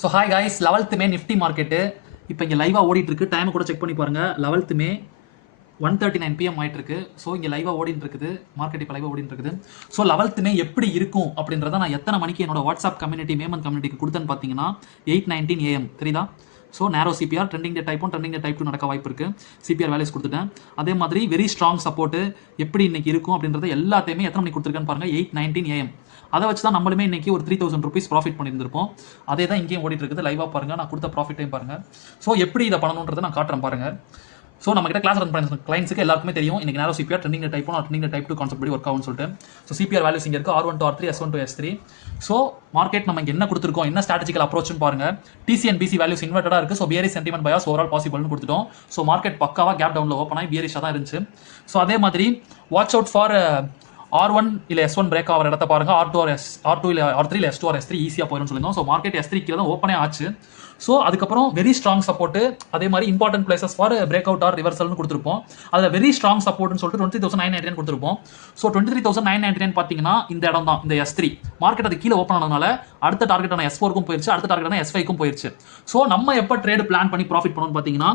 So hi guys, 11th மே Nifty market இப்போ இங்கே லைவாக ஓடிட்டு இருக்கு. டைம் கூட செக் பண்ணி பாருங்க. 11th மே 1:39 PM ஆயிட்டு இருக்கு. ஸோ இங்கே லைவாக ஓடிட்டு இருக்குது மார்க்கெட். இப்போ லைவாக ஓடிட்டு இருக்குது. ஸோ 11th மே எப்படி இருக்கும் அப்படின்றத நான் எத்தனை மணிக்கு என்னோட வாட்ஸ்அப் கம்யூனிட்டி மேமன் கம்யூனிட்டிக்கு கொடுத்தேன்னு பார்த்தீங்கன்னா 8:19 AM தெரியுதா? ஸோ நேரோ சிபிஆர் ட்ரெண்டிங் டே டைப் 1 ட்ரெண்டிங் டே டைப் 2 நடக்க வாய்ப்பு இருக்குது. சிபிஆர் வேல்யூஸ் கொடுத்துட்டேன். அதே மாதிரி வெரி ஸ்ட்ராங் சப்போர்ட்டு எப்படி இன்னைக்கு இருக்கும் அப்படின்றத எல்லாத்தையுமே எத்தனை மணிக்கு கொடுத்துருக்கேன்னு பாருங்கள். 8:19 AM. அதை வச்சு தான் நம்மளுமே இன்னைக்கு ஒரு 3000 rupees ப்ராஃபிட் பண்ணியிருந்திருப்போம். அதே தான் இங்கேயும் ஓடிட்டு இருக்குது. லைவாக பாருங்கள், நான் கொடுத்த ப்ராஃபிட்டையும் பாருங்கள். ஸோ எப்படி இதை பண்ணணுன்றதை நான் காட்டுறேன் பாருங்கள். ஸோ நம்ம கிட்ட கிளாஸ் ரன் பண்ண கிளைண்ட்ஸுக்கு எல்லாருக்குமே தெரியும் இன்னைக்கு நேரோ சிபிஆர் trending type 1 trending type 2 concept படி ஒர்க் ஆகும்னு சொல்லிட்டு. ஸோ சிபிஆர் வேல்யூஸ் இங்கே இருக்குது. R1 to R3, S1 to S3. So market நம்ம இங்கே என்ன கொடுத்துருக்கோம், என்ன ஸ்ட்ராட்டஜிக்கல் அப்ரோச்னு பாருங்க. TCNBC வேல்யூஸ் இன்வெர்ட்டடாக இருக்குது. So bearish sentiment bias overall பாசிபிள்னு கொடுத்துட்டோம். ஸோ மார்க்கெட் பக்காவாக கேப் டவுனில் ஓப்பன் ஆகி பியரிஷாக தான் இருந்துச்சு. ஸோ அதே மாதிரி வாட்ச் அவுட் ஃபார் R1 இல்லை S1 பிரேக் ஆகிற இடத்த பாருங்க. R2 இல்லை R3 இல்லை S2 or S3 ஈஸியாக போயிடும்னு சொல்லியிருந்தோம். ஸோ மார்க்கெட் S3 கீழே தான் ஓப்பனே ஆச்சு. ஸோ அதுக்கப்புறம் வெரி ஸ்ட்ராங் சப்போர்ட்டு, அதே மாதிரி important places for break out or ரிவர்சல்னு கொடுத்துருப்போம். அதில் வெரி ஸ்ட்ராங் சப்போர்ட்னு சொல்லிட்டு 23,999 கொடுத்துருப்போம். ஸோ 23,999 பார்த்தீங்கன்னா இந்த இடம் தான், இந்த S3 மார்க்கெட் அது கீழே ஓப்பன் ஆனதுனால அடுத்த டார்கெட்டான S4க்கும் போயிடுச்சு, அடுத்த டார்கெட்டான S5க்கும் போயிடுச்சு. ஸோ நம்ம எப்போ ட்ரேடு பிளான் பண்ணி ப்ராஃபிட் பண்ணணும்னு பார்த்தீங்கன்னா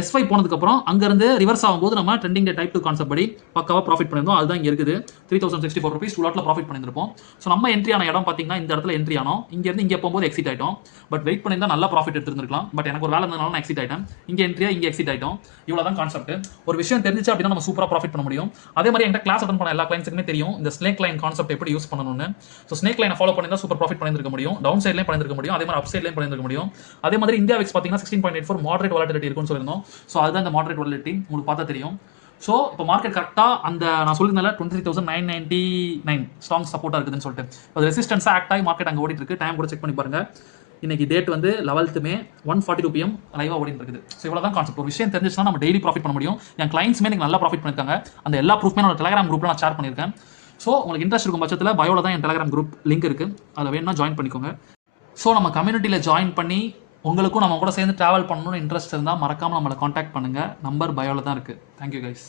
S5 போனதுக்கப்புறம் அங்கேருந்து ரிவர்ஸ் ஆகும்போது நம்ம ட்ரெண்டிங் டே டைப் 2 கான்செப்ட் படி பக்காவாக ப்ராஃபிட் பண்ணியிருந்தோம். அதுதான் இங்கே இருக்குது. 3064 rupees 2 லாட்டில் ப்ராஃபிட் பண்ணியிருப்போம். ஸோ நம்ம என்ட்ரி ஆன இடம் பார்த்தீங்கன்னா இந்த இடத்துல என்ட்ரி ஆனோம். இங்கேருந்து இங்கே போகும்போது எக்ஸிட் ஆகிட்டோம். பட் வெயிட் பண்ணியிருந்தா நல்லா ப்ராஃபிட் எடுத்துருந்துருக்கலாம். பட் எனக்கு ஒரு வேலை இருந்ததுனால நான் எக்ஸிட் ஆகிட்டேன். இங்கே என்ட்ரியா இங்கே எக்ஸிட் ஆகிட்டோம். இவ்வளோ தான் கான்செப்ட். ஒரு விஷயம் தெரிஞ்சிச்சு அப்படின்னா நம்ம சூப்பராக ப்ராஃபிட் பண்ண முடியும். அதே மாதிரி என்கிட்ட கிளாஸ் அட்டன் பண்ண எல்லா கிளைண்ட்ஸுக்குமே தெரியும் இந்த ஸ்னேக் லைன் கான்செப்ட் எப்படி யூஸ் பண்ணணும்னு. ஸோ ஸ்னேக் லைனை ஃபாலோ பண்ணியிருந்தா சூப்பர் ப்ராஃபிட் பண்ணியிருக்க முடியும். டவுன் சைட்லேயும் பண்ணியிருக்க முடியும், அதே மாதிரி அப் சைட்லேயும் பண்ணியிருக்க முடியும். அதே மாதிரி இந்தியா விக்ஸ் பார்த்தீங்கன்னா 16.84 மாடரேட் வாலட்டிலிட்டி இருக்குன்னு சொல்லியிருந்தோம். ஸோ அதுதான் இந்த மாடரேட் வாலட்டிலிட்டி உங்களுக்கு பார்த்தா தெரியும். ஸோ இப்போ மார்க்கெட் கரெக்டாக அந்த நான் சொல்லியிருந்தால 23,999 ஸ்ட்ராங் சப்போர்ட்டாக இருக்குதுன்னு சொல்லிட்டு அது ரெசிஸ்டன்ஸாக ஆக்ட் ஆகி மார்க்கெட் அங்கே ஓடிட்டு இருக்கு. டைம் கூட செக் பண்ணி பாருங்க. இன்னைக்கு டேட் வந்து 11th மே 1:42 PM லைவாக ஓடிட்டு இருக்குது. ஸோ இவ்வளோ தான் கான்செப்ட். ஒரு விஷயம் தெரிஞ்சிச்சுன்னா நம்ம டெய்லி ப்ராஃபிட் பண்ண முடியும். என் கிளைண்ட்ஸ்மே எனக்கு நல்லா ப்ராஃபிட் பண்ணியிருக்காங்க. அந்த எல்லா ப்ரூஃப்மே நான் டெலிகிராம் குரூப்பில் நான் ஷேர் பண்ணியிருக்கேன். ஸோ உங்களுக்கு இன்ட்ரெஸ்ட் இருக்கும் பட்சத்தில் பயோவில் தான் என் டெலிகிராம் குரூப் லிங்க் இருக்குது, அதில் வேணும்னா ஜாயின் பண்ணிக்கோங்க. ஸோ நம்ம கம்யூனிட்டியில் ஜாயின் பண்ணி உங்களுக்கும் நம்ம கூட சேர்ந்து ட்ராவல் பண்ணணும்னு இன்ட்ரெஸ்ட் இருந்தால் மறக்காமல் நம்மளை காண்டாக்ட் பண்ணுங்கள். நம்பர் பயோவில் தான் இருக்குது. Thank you guys.